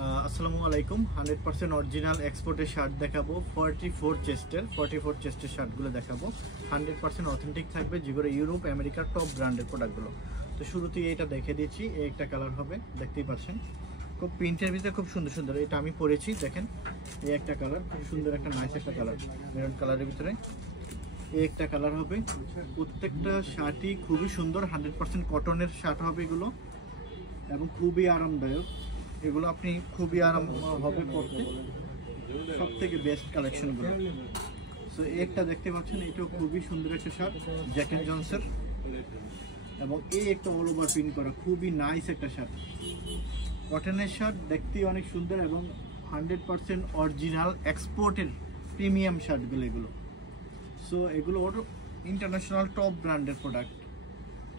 আসসালামু আলাইকুম। 100% অরিজিনাল এক্সপোর্টের শার্ট দেখাবো। 44 চেস্টের শার্টগুলো দেখাবো। 100% অথেন্টিক থাকবে, যেগুলো ইউরোপ আমেরিকার টপ ব্র্যান্ডের প্রোডাক্টগুলো। তো শুরুতেই এটা দেখে দিচ্ছি, এই একটা কালার হবে, দেখতেই পাচ্ছেন। খুব প্রিন্টের ভিতরে খুব সুন্দর সুন্দর, এটা আমি পরেছি, দেখেন। এই একটা কালার, খুব সুন্দর একটা নাইস একটা কালার, মেরুন কালারের ভিতরে। এই একটা কালার হবে। প্রত্যেকটা শার্টই খুবই সুন্দর, 100% কটনের শার্ট হবে এগুলো, এবং খুবই আরামদায়ক। এগুলো আপনি খুবই আরাম হবে পড়তে, সব থেকে বেস্ট কালেকশনগুলো। সো একটা দেখতে পাচ্ছেন, এটাও খুবই সুন্দর একটা শার্ট, জ্যাক এন্ড জনসের, এবং এই একটা অল ওভার প্রিন্ট করা খুবই নাইস একটা শার্ট, কটনের শার্ট, দেখতেই অনেক সুন্দর, এবং 100% অরিজিনাল এক্সপোর্টের প্রিমিয়াম শার্টগুলো এগুলো। সো এগুলো ওর ইন্টারন্যাশনাল টপ ব্র্যান্ডের প্রোডাক্ট।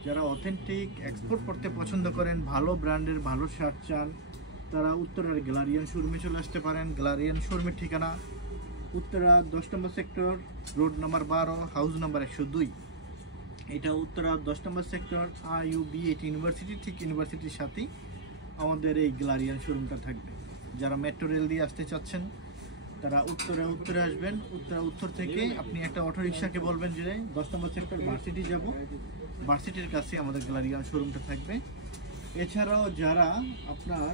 যারা অথেন্টিক এক্সপোর্ট করতে পছন্দ করেন, ভালো ব্র্যান্ডের ভালো শার্ট চান, তারা উত্তরার গ্যালারিয়ান শোরুমে চলে আসতে পারেন। গ্যালারিয়ান শোরুমের ঠিকানা Uttara 10 number sector, road number 12, house number 102। এটা Uttara 10 number sector, IUB8 university, ঠিক ইউনিভার্সিটির সাথেই আমাদের এই গ্যালারিয়ান শোরুমটা থাকবে। যারা মেট্রো রেল দিয়ে আসতে চাচ্ছেন, তারা উত্তরে আসবেন। উত্তর থেকে আপনি একটা অটোরিকশাকে বলবেন যে 10 নম্বর সেক্টর ভার্সিটি যাব, ভার্সিটির কাছে আমাদের গ্যালারিয়ান শোরুমটা থাকবে। এছাড়াও যারা আপনার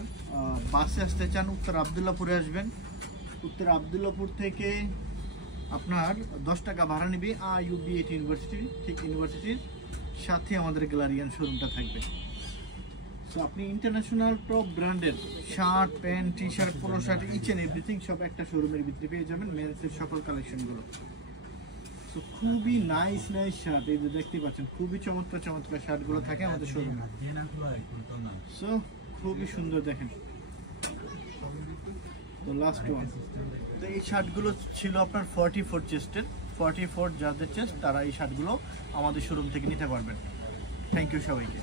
বাসে আসতে চান, উত্তর আবদুল্লাপুরে আসবেন। উত্তর আবদুল্লাপুর থেকে আপনার 10 টাকা ভাড়া নেবে IUB8 ইউনিভার্সিটি, ঠিক ইউনিভার্সিটির সাথে আমাদের গ্যালারিয়ান শোরুমটা থাকবে। সো আপনি ইন্টারন্যাশনাল টপ ব্র্যান্ডের shirt, pant, T shirt, polo shirt, each and everything সব একটা শোরুমের ভিতরে পেয়ে যাবেন, মেন্সের সকল কালেকশনগুলো। সো খুবই নাইস শার্ট, এই যে দেখতে পাচ্ছেন, খুবই চমৎকার শার্টগুলো থাকে আমাদের শোরুমে। সো খুবই সুন্দর, দেখেন। তো লাস্ট ওয়ান, তো এই শার্টগুলো ছিল আপনার 44 চেস্টের। 44 যাদের চেস্ট, তারা এই শার্টগুলো আমাদের শোরুম থেকে নিতে পারবেন। থ্যাংক ইউ সবাইকে।